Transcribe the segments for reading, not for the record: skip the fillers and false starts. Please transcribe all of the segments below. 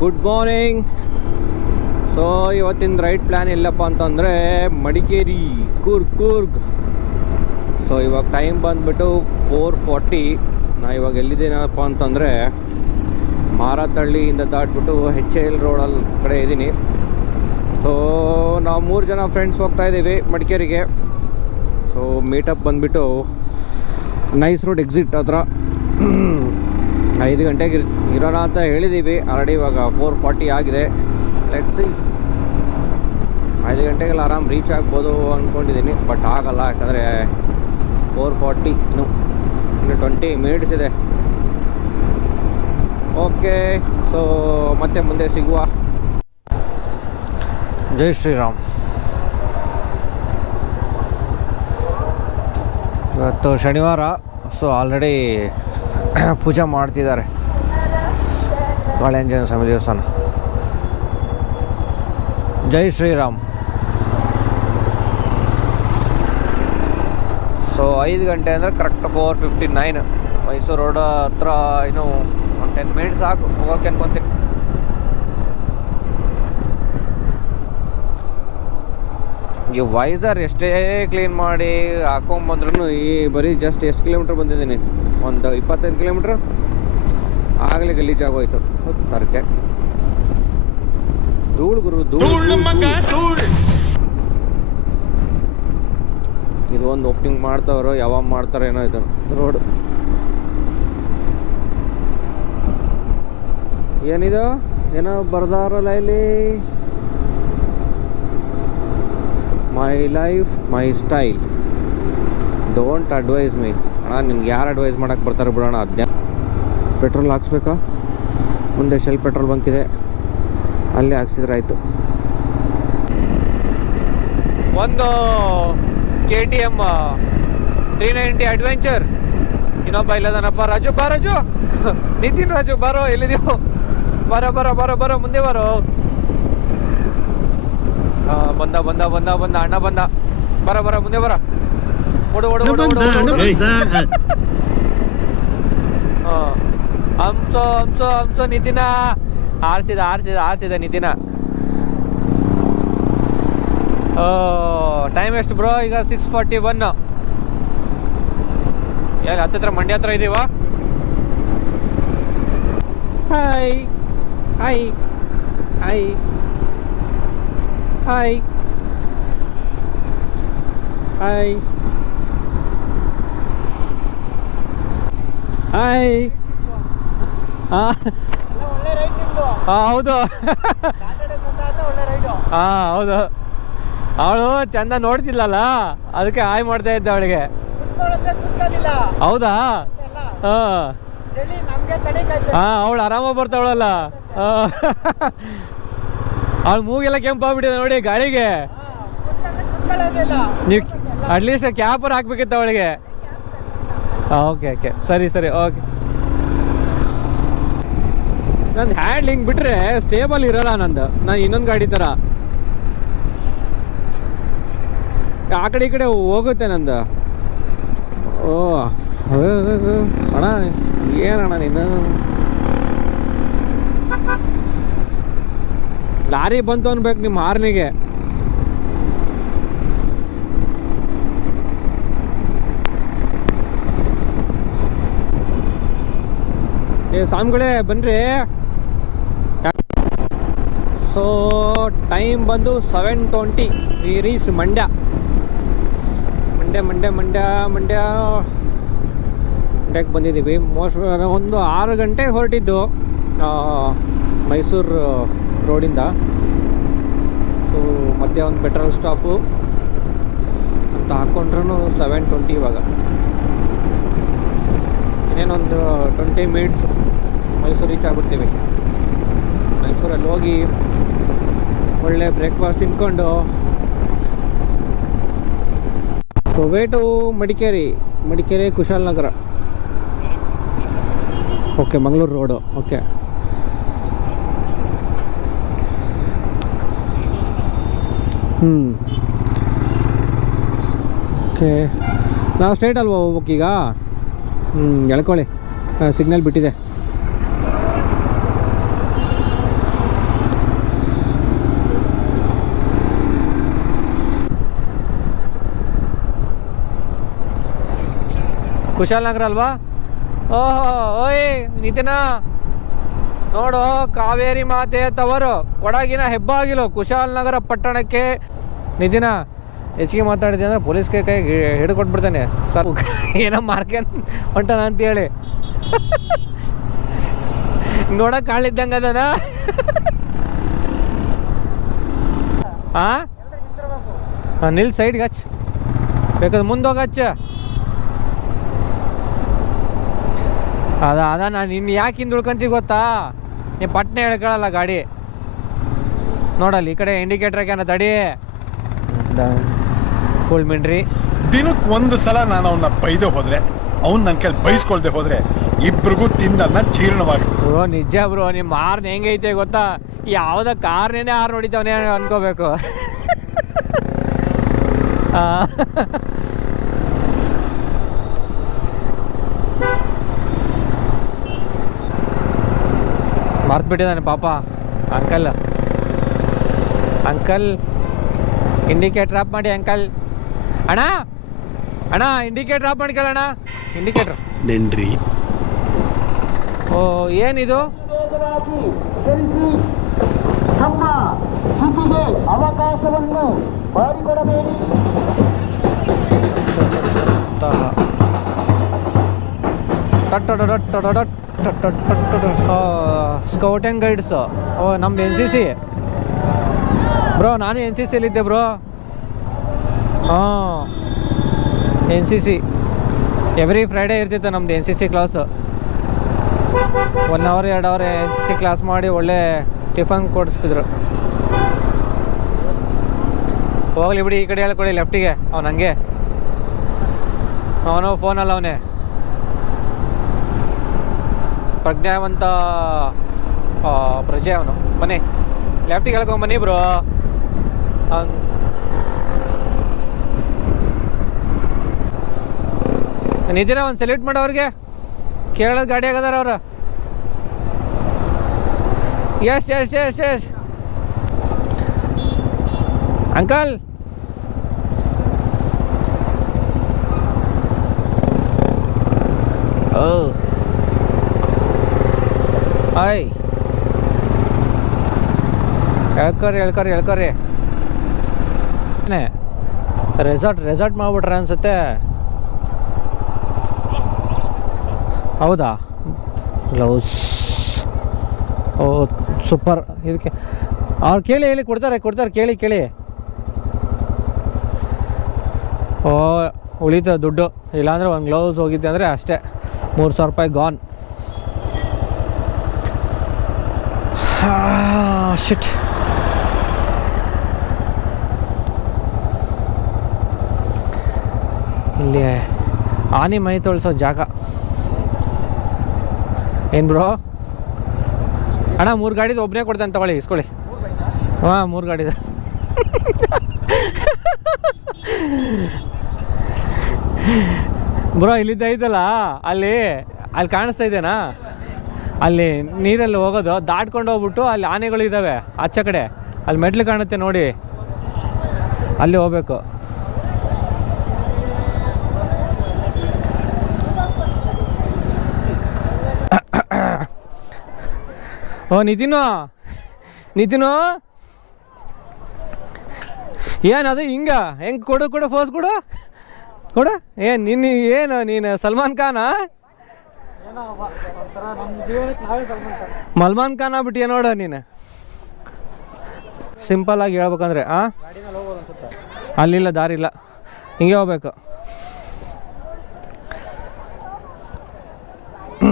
Good morning. So ಇವತ್ತಿನ ride plan ಎಲ್ಲಪ್ಪ ಅಂತಂದರೆ Madikeri Coorg. So ಇವಾಗ ಟೈಮ್ ಬಂದುಬಿಟ್ಟು 4:40. ನಾ ಇವಾಗ ಎಲ್ಲಿದ್ದೀನಪ್ಪ ಅಂತಂದರೆ ಮಾರತಳ್ಳಿಯಿಂದ ದಾಟ್ಬಿಟ್ಟು HAL ರೋಡಲ್ಲಿ ಕಡೆ ಇದ್ದೀನಿ. ಸೊ ನಾವು 3 ಜನ ಫ್ರೆಂಡ್ಸ್ ಹೋಗ್ತಾ ಇದ್ದೀವಿ ಮಡಿಕೇರಿಗೆ. ಸೊ ಮೀಟಪ್ ಬಂದುಬಿಟ್ಟು ನೈಸ್ ರೋಡ್ ಎಕ್ಸಿಟ್ ಹತ್ರ 5 ಗಂಟೆಗೆ ಇರೋಣ ಅಂತ ಹೇಳಿದ್ದೀವಿ. ಆಲ್ರೆಡಿ ಇವಾಗ 4:40 ಆಗಿದೆ. ಲೆಟ್ಸ್ ಸಿ, 5 ಗಂಟೆಗೆಲ್ಲ ಆರಾಮ್ ರೀಚ್ ಆಗ್ಬೋದು ಅಂದ್ಕೊಂಡಿದ್ದೀನಿ. ಬಟ್ ಆಗಲ್ಲ, ಯಾಕಂದರೆ 4:40 ಇನ್ನು 20 ಮಿನಿಟ್ಸ್ ಇದೆ. ಓಕೆ, ಸೊ ಮತ್ತೆ ಮುಂದೆ ಸಿಗುವ. ಜೈ ಶ್ರೀರಾಮ್. ಇವತ್ತು ಶನಿವಾರ. ಸೊ ಆಲ್ರೆಡಿ ಪೂಜೆ ಮಾಡ್ತಿದ್ದಾರೆ ಕಾಳಂಜನ ಸ್ವಾಮಿ ದೇವಸ್ಥಾನ. ಜೈ ಶ್ರೀರಾಮ್. ಸೊ 5 ಗಂಟೆ ಅಂದರೆ ಕರೆಕ್ಟ್ 4:59. ಮೈಸೂರು ರೋಡ್ ಹತ್ರ ಇನ್ನೂ ಒಂದು 10 ಮಿನಿಟ್ಸ್ ಸಾಕು ಹೋಗೋಕೆ ಅನ್ಕೊತೀನಿ. ಈ ವೈಸರ್ ಎಷ್ಟೇ ಕ್ಲೀನ್ ಮಾಡಿ ಹಾಕೊಂಬಂದ್ರೂ ಈ ಬರೀ ಜಸ್ಟ್ ಎಷ್ಟು ಕಿಲೋಮೀಟ್ರ್ ಬಂದಿದ್ದೀನಿ, ಒಂದು 25 ಕಿಲೋಮೀಟ್ರ್ ಆಗಲೇ ಗಲೀಜಾಗೋಯ್ತು. ತರಕೆ ಧೂಳು ಗುರು, ಧೂಳು. ಇದು ಒಂದು ಓಪನಿಂಗ್ ಮಾಡ್ತಾರೋ ಯಾವಾಗ ಮಾಡ್ತಾರೋ ಏನೋ ಇದು ರೋಡ್. ಏನಿದು ಏನೋ ಬರ್ದಾರಲ್ಲ ಇಲ್ಲಿ, my life my style, don't advise me. ಅಣ್ಣ ನಿಮ್ಗೆ ಯಾರು ಅಡ್ವೈಸ್ ಮಾಡೋಕ್ಕೆ ಬರ್ತಾರೆ ಬಿಡೋಣ. ಅದನ್ನೇ ಪೆಟ್ರೋಲ್ ಹಾಕ್ಸ್ಬೇಕಾ? ಮುಂದೆ ಶೆಲ್ ಪೆಟ್ರೋಲ್ ಬಂಕ್ ಇದೆ, ಅಲ್ಲೇ ಹಾಕ್ಸಿದ್ರೆ ಆಯಿತು. ಒಂದು KTM 390 ಅಡ್ವೆಂಚರ್. ಇನ್ನೊಬ್ಬ ಇಲ್ಲದನಪ್ಪ, ರಾಜು ಬಾ, ರಾಜು ನಿತಿನ್, ರಾಜು ಬಾರೋ, ಎಲ್ಲಿದೆಯೋ, ಬರೋ ಬರೋ ಬರೋ ಬರೋ, ಮುಂದೆ ಬರೋ. ಬಂದ ಬಂದ ಬಂದ ಬಂದ ಅಣ್ಣ ಬಂದ, ಬರ ಬರ ಮುಂದೆ ಬರ, ಓಡು ಓಡು ಓಡು ಓಡು. ಹಂಸೋ ಹಂಸೋ ಹಂಸೋ ನಿತಿನ ಆರ್ಸಿದ ಆರ್ಸಿದ ಆರ್ಸಿದ ನಿತಿನ. ಟೈಮ್ ಎಷ್ಟು ಬ್ರೋ? ಈಗ 6:41. ಯಾರು ಹತ್ತತ್ರ ಮಂಡ್ಯ ಹತ್ರ ಇದೀವ. Hi hi hi hi hi hi. ಹೌದು ಹೌದು, ಅವಳು ಚಂದ ನೋಡ್ತಿಲ್ಲಲ್ಲ, ಅದಕ್ಕೆ ಹಾಯ್ ಮಾಡ್ತಾ ಇದ್ದ ಅವಳಿಗೆ. ಹೌದಾ? ಅವಳು ಆರಾಮಾಗಿ ಬರ್ತಾವಳಲ್ಲ. ಅವಳು ಮೂಗೆಲ್ಲ ಕೆಂಪಾಗ್ಬಿಟ್ಟಿದೆ ನೋಡಿ ಗಾಳಿಗೆ. ನೀವು ಅಟ್ಲೀಸ್ಟ್ ಕ್ಯಾಪರ್ ಹಾಕ್ಬೇಕಿತ್ತು ಅವಳಿಗೆ. ಓಕೆ ಓಕೆ, ಸರಿ ಸರಿ, ಓಕೆ. ನಂದು ಹ್ಯಾಂಡ್ಲಿಂಗ್ ಬಿಟ್ರೆ ಸ್ಟೇಬಲ್ ಇರಲ್ಲ ನಂದು. ನಾನು ಇನ್ನೊಂದು ಗಾಡಿ ಥರ ಆ ಕಡೆ ಈ ಕಡೆ ಹೋಗುತ್ತೆ ನಂದು. ಓ ಅಣ್ಣ, ಏನಣ್ಣ ನೀನು? ಲಾರಿ ಬಂತು ಅನ್ಬೇಕು ನಿಮ್ಮ ಹಾರ್ನಿಗೆ. ಸ್ವಾಮಿಗಳೇ ಬನ್ರಿ. ಸೊ ಟೈಮ್ ಬಂದು 7:20. We reach Mandya. ಮಂಡ್ಯ ಮಂಡ್ಯ ಮಂಡ್ಯ ಮಂಡ್ಯ ಮಂಡ್ಯಕ್ಕೆ ಬಂದಿದ್ದೀವಿ. ಮೋಸ್ಟ್ ಒಂದು 6 ಗಂಟೆಗೆ ಹೊರಟಿದ್ದು ಮೈಸೂರು ರೋಡಿಂದ. ಸೊ ಮಧ್ಯೆ ಒಂದು ಪೆಟ್ರೋಲ್ ಸ್ಟಾಪು ಅಂತ ಹಾಕ್ಕೊಂಡ್ರೂ 7:20. ಇವಾಗ ಇನ್ನೇನೊಂದು 20 ಮಿನಿಟ್ಸ್ ಮೈಸೂರು ರೀಚ್ ಆಗ್ಬಿಡ್ತೀವಿ. ಮೈಸೂರಲ್ಲಿ ಹೋಗಿ ಒಳ್ಳೆ ಬ್ರೇಕ್ಫಾಸ್ಟ್ ತಿನ್ಕೊಂಡು weight Madikeri Kushalnagar. Okay, Mangaluru road. Okay, okay. ನಾವು ಸ್ಟ್ರೈಟ್ ಅಲ್ವಾ ಹೋಗ್ಬೇಕೀಗ? ಎಳ್ಕೊಳ್ಳಿ, ಸಿಗ್ನಲ್ ಬಿಟ್ಟಿದೆ. ಕುಶಾಲನಗರ ಅಲ್ವಾ? ಓಹೋ ಓಯ್ ನಿತಿನ ನೋಡು, ಕಾವೇರಿ ಮಾತೆ ತವರು ಕೊಡಗಿನ ಹೆಬ್ಬಾಗಿಲು ಕುಶಾಲನಗರ ಪಟ್ಟಣಕ್ಕೆ. ನಿತಿನ ಹೆಚ್ಚಿಗೆ ಮಾತಾಡಿದೆ ಅಂದರೆ ಪೊಲೀಸ್ ಕೈ ಹಿಡ್ಕೊಟ್ಬಿಡ್ತಾನೆ ಸರ್, ಏನೋ ಮಾರ್ಕೆನ್ ಹೊಂಟಾನ ಅಂತೇಳಿ. ನೋಡಕ್ ಕಾಳಿದ್ದಂಗೆ ಅದನ. ಹಾಂ ನಿಲ್ ಸೈಡ್ಗೆ ಹಚ್ಚ, ಬೇಕಾದ್ರೆ ಮುಂದೋಗಿ ಹಚ್ಚ. ಅದ ನಾನು ಇನ್ನು ಯಾಕೆ ಹಿಂದೆ ಉಳ್ಕೊಂತೀವಿ ಗೊತ್ತಾ? ನೀವು ಪಟ್ನೆ ಹೇಳ್ಕೊಳ್ಳಲ್ಲ ಗಾಡಿ. ನೋಡಲ್ಲಿ ಈ ಕಡೆ ಇಂಡಿಕೇಟರ್ ಹಾಕ್ಯಾನ, ತಡಿ ಫುಲ್ ಮಿಂಡ್ರಿ. ದಿನಕ್ಕೆ ಒಂದು ಸಲ ನಾನು ಅವನ್ನ ಬೈದೆ ಹೋದ್ರೆ, ಅವ್ನು ನನ್ನ ಕೈಲಿ ಬೈಸ್ಕೊಳ್ದೆ ಹೋದ್ರೆ ಇಬ್ರಿಗೂ ತಿಂದನ್ನ ಜೀರ್ಣವಾಗಿ. ಬ್ರೋ ನಿಜ ಬ್ರೋ, ನಿಮ್ಮ ಆರ್ನ್ ಹೆಂಗೈತೆ ಗೊತ್ತಾ? ಯಾವುದೋ ಕಾರ್ನೇನೆ ಆರ್ ನೋಡಿತವನೇ ಅನ್ಕೋಬೇಕು. ಮರ್ತ್ಬಿಟ್ಟಿದ್ದಾನೆ ಪಾಪ ಅಂಕಲ್. ಅಂಕಲ್ ಇಂಡಿಕೇಟರ್ ಆಫ್ ಮಾಡಿ ಅಂಕಲ್. ಅಣ್ಣ ಅಣ್ಣ ಇಂಡಿಕೇಟರ್ ಆಫ್ ಮಾಡ್ಕೊಳ್ಳೋಣ. ಇಂಡಿಕೇಟರ್ ನೆನ್ರಿ. ಓ ಏನಿದು? ಅವಕಾಶವನ್ನು ಮಾಡಿಕೊಡಬೇಡಿ. Scout and guides. ಓ ನಮ್ದು NCC ಬ್ರೋ, ನಾನು NCCಯಲ್ಲಿದ್ದೆ ಬ್ರೋ. ಹಾಂ NCC ಎವ್ರಿ ಫ್ರೈಡೇ ಇರ್ತಿತ್ತು ನಮ್ದು NCC class. 1 hour 2 hour NCC class ಮಾಡಿ ಒಳ್ಳೆ ಟಿಫನ್ ಕೊಡಿಸ್ತಿದ್ರು. ಹೋಗ್ಲಿ ಬಿಡಿ, ಈ ಕಡೆ ಹೇಳ್ಕೊಡಿ ಲೆಫ್ಟಿಗೆ. ಅವನು ಹಂಗೆ ಅವನು ಫೋನಲ್ಲ, ಅವನೇ ಪ್ರಜ್ಞಾವಂತ ಪ್ರಜೆ ಅವನು. ಬನ್ನಿ ಲೆಫ್ಟಿಗೆ ಹೇಳ್ಕೊಂಡ್ ಬನ್ನಿ ಬ್ರೋ. ನಿಜನ ಒಂದು ಸೆಲ್ಯೂಟ್ ಮಾಡೋವ್ರಿಗೆ. ಕೇರಳದ ಗಾಡಿ ಆಗದಾರ ಅವ್ರು. Yes yes yes yes uncle. ಓ ಹಾಯ್, ಹೇಳ್ಕೊರಿ. ರೆಸಾರ್ಟ್ ಮಾಡ್ಬಿಟ್ರೆ ಅನ್ಸುತ್ತೆ. ಹೌದಾ? ಗ್ಲೌಸ್. ಓ ಸೂಪರ್. ಇದಕ್ಕೆ ಅವ್ರು ಕೇಳಿ ಹೇಳಿ ಕೊಡ್ತಾರೆ ಕೇಳಿ. ಓ ಉಳಿತ ದುಡ್ಡು. ಇಲ್ಲಾಂದರೆ ಒಂದು ಗ್ಲೌಸ್ ಹೋಗಿದ್ದೆ ಅಂದರೆ ಅಷ್ಟೇ, 3,000 ರೂಪಾಯಿ ಗಾನ್. ಶಿಟ್. ಇಲ್ಲಿ ಆನೆ ಮೈ ತೊಳ್ಸೋ ಜಾಗ. ಏನು ಬ್ರೋ? ಅಣ್ಣ 3 ಗಾಡಿದು ಒಬ್ಬನೇ ಕೊಡ್ತಾನೆ, ತಗೊಳ್ಳಿ ಇಸ್ಕೊಳ್ಳಿ. ಹಾಂ 3 ಗಾಡಿದು. ಬ್ರೋ ಇಲ್ಲಿದ್ದ ಐತಲ್ಲ, ಅಲ್ಲಿ ಕಾಣಿಸ್ತಾ ಇದೆನಾ? ಅಲ್ಲಿ ನೀರಲ್ಲಿ ಹೋಗೋದು ದಾಟ್ಕೊಂಡು ಹೋಗ್ಬಿಟ್ಟು ಅಲ್ಲಿ ಆನೆಗಳು ಇದ್ದಾವೆ ಆಚೆ ಕಡೆ. ಅಲ್ಲಿ ಮೆಟ್ಲು ಕಾಣುತ್ತೆ ನೋಡಿ, ಅಲ್ಲಿ ಹೋಗ್ಬೇಕು. ಓ ನಿತಿನು ಏನದು ಹೆಂಗೆ ಕೊಡು ಫೋಸ್ ಕೊಡು. ನೀನು ಸಲ್ಮಾನ್ ಖಾನಾ? ಮಲ್ಮಾನ್ ಖಾನ್ ಆಗ್ಬಿಟ್ಟಿಯ ನೋಡು ನೀನು. ಸಿಂಪಲ್ ಆಗಿ ಹೇಳ್ಬೇಕಂದ್ರೆ ಅಲ್ಲಿಲ್ಲ, ದಾರಿ ಇಲ್ಲ, ಹಿಂಗೆ ಹೋಗ್ಬೇಕು.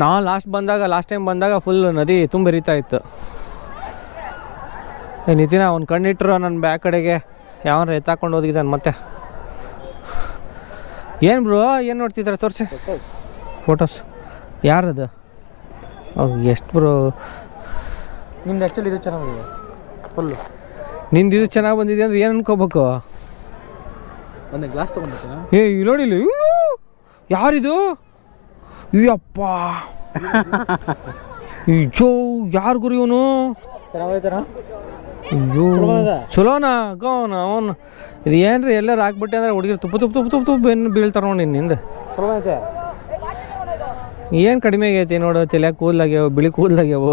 ನಾವು ಲಾಸ್ಟ್ ಟೈಮ್ ಬಂದಾಗ ಫುಲ್ ನದಿ ತುಂಬ ಹರಿತಾ ಇತ್ತು. ನಿತಿನ ಒಂದು ಕಣ್ಣಿಟ್ರು ನನ್ನ ಬ್ಯಾಗ್ ಕಡೆಗೆ, ಯಾವನ ಎತ್ತಾಕೊಂಡು ಹೋಗಿದ್ದಾನೆ ಮತ್ತೆ. ಏನು ಬ್ರೋ ಏನು ನೋಡ್ತಿದ್ದಾರೆ? ತೋರಿಸಿ ಫೋಟೋಸ್. ಯಾರದು? ಎಷ್ಟು ಬ್ರೋ ನಿಮ್ದು ಆ್ಯಕ್ಚುಲಿ ಇದು ಚೆನ್ನಾಗಿ ಬಂದಿದೆ ಫುಲ್ಲು. ನಿಂದು ಇದು ಚೆನ್ನಾಗಿ ಬಂದಿದೆ ಅಂದರೆ ಏನು ಅನ್ಕೋಬೇಕು? ಒಂದು ಗ್ಲಾಸ್ ತೊಗೊಂಡಿದ್ದೀನ. ಇಲ್ಲಿ ನೋಡಿಲ್ಲ, ಯಾರಿದು? ಅಯ್ಯಪ್ಪ, ಜೋ ಯಾರು ಗುರು ಇವನು? ಚೆನ್ನಾಗೈತಾರ? ಅಯ್ಯೋ ಚಲೋನಾ ಗೌನ ಅವನು. ಇದು ಏನ್ರಿ ಎಲ್ಲರೂ ಹಾಕ್ಬಿಟ್ಟೆ ಅಂದ್ರೆ ಹುಡುಗಿರು ತುಪ್ಪ ಬೆನ್ನು ಬೀಳ್ತಾರ ನೋಡಿ ನಿನ್ನಿಂದ. ಚಲೋ ಐತೆ. ಏನು ಕಡಿಮೆ ಆಗೈತಿ ನೋಡು, ತಲೆ ಕೂದಲಾಗ್ಯಾವ, ಬಿಳಿ ಕೂದಲಾಗ್ಯಾವು.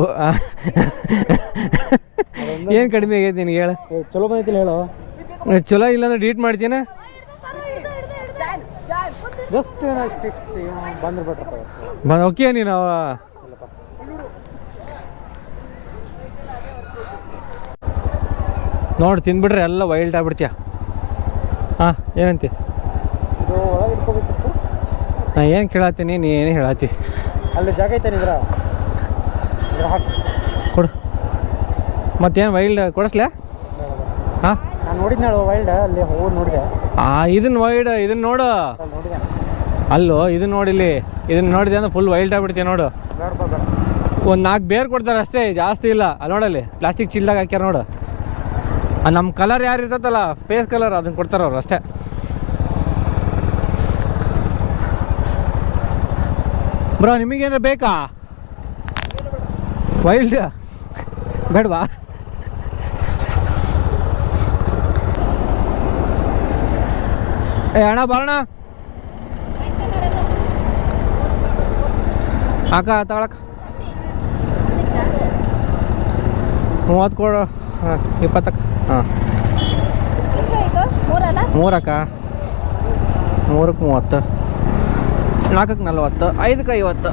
ಏನು ಕಡಿಮೆ ಆಗೈತಿ ನಿನಗೆ ಹೇಳ? ಚಲೋ ಬಂದೈತಿಲ್ಲ ಹೇಳೋ. ಚಲೋ ಇಲ್ಲಾಂದ್ರೆ ಡೀಟ್ ಮಾಡ್ತೀನ. ಜಸ್ಟ್ ಬಂದಿರ್ಬೇಕಪ್ಪ. ಓಕೆ ನೀನು ನೋಡಿ ತಿಂದ್ಬಿಟ್ರೆ ಎಲ್ಲ ವೈಲ್ಡ್ ಆಗ್ಬಿಡ್ತೀಯ. ಹಾಂ ಏನಂತಿ? ಇದು ಒಳಗೆ ಇಟ್ಕೋಬೇಕಿತ್ತು. ನಾ ಏನು ಕೇಳತ್ತೀನಿ, ನೀ ಏನು ಹೇಳತ್ತಿ? ಅಲ್ಲಿ ಜಾಗ ಐತೆ ನಿಂದ್ರ ಹಾಕಿ ಕೊಡು. ಮತ್ತೇನು ವೈಲ್ಡ್ ಕೊಡಿಸ್ಲೇ? ಹಾಂ ನಾನು ನೋಡಿದ್ನಾಳು ವೈಲ್ಡ್, ಅಲ್ಲಿ ಹೋಗಿ ನೋಡಿದೆ. ಇದನ್ನು ವೈಲ್ಡ್, ಇದನ್ನು ನೋಡು. ನೋಡಿದೆ ಅಲ್ಲೋ ಇದನ್ನು ನೋಡಿಲ್ಲಿ, ಇದನ್ನು ನೋಡಿದೆ ಅಂದ್ರೆ ಫುಲ್ ವೈಲ್ಡ್ ಆಗ್ಬಿಡ್ತೀಯ ನೋಡು. ಒಂದು 4 ಬೇರ್ ಕೊಡ್ತಾರೆ ಅಷ್ಟೇ, ಜಾಸ್ತಿ ಇಲ್ಲ. ಅಲ್ಲಿ ನೋಡಲ್ಲಿ ಪ್ಲಾಸ್ಟಿಕ್ ಚಿಲ್ದಾಗ ಹಾಕ್ಯಾರ ನೋಡು. ನಮ್ಮ ಕಲರ್ ಯಾರು ಇರ್ತೈತಲ್ಲ, ಫೇಸ್ ಕಲರ್, ಅದನ್ನು ಕೊಡ್ತಾರೆ ಅವ್ರು ಅಷ್ಟೇ. ಬ್ರೋ ನಿಮಗೇನಾರ ಬೇಕಾ ವೈಲ್ಡ್? ಬೇಡವಾ? ಅಣ್ಣ ಬರೋಣ ಅಕ್ಕ ತಗೊಳಕ 30 ಕೊಡು. 20 ಹಾಂ 3 ಅಕ್ಕ. 3ಕ್ಕೆ 30, 4ಕ್ಕೆ 40, 5ಕ್ಕೆ 50.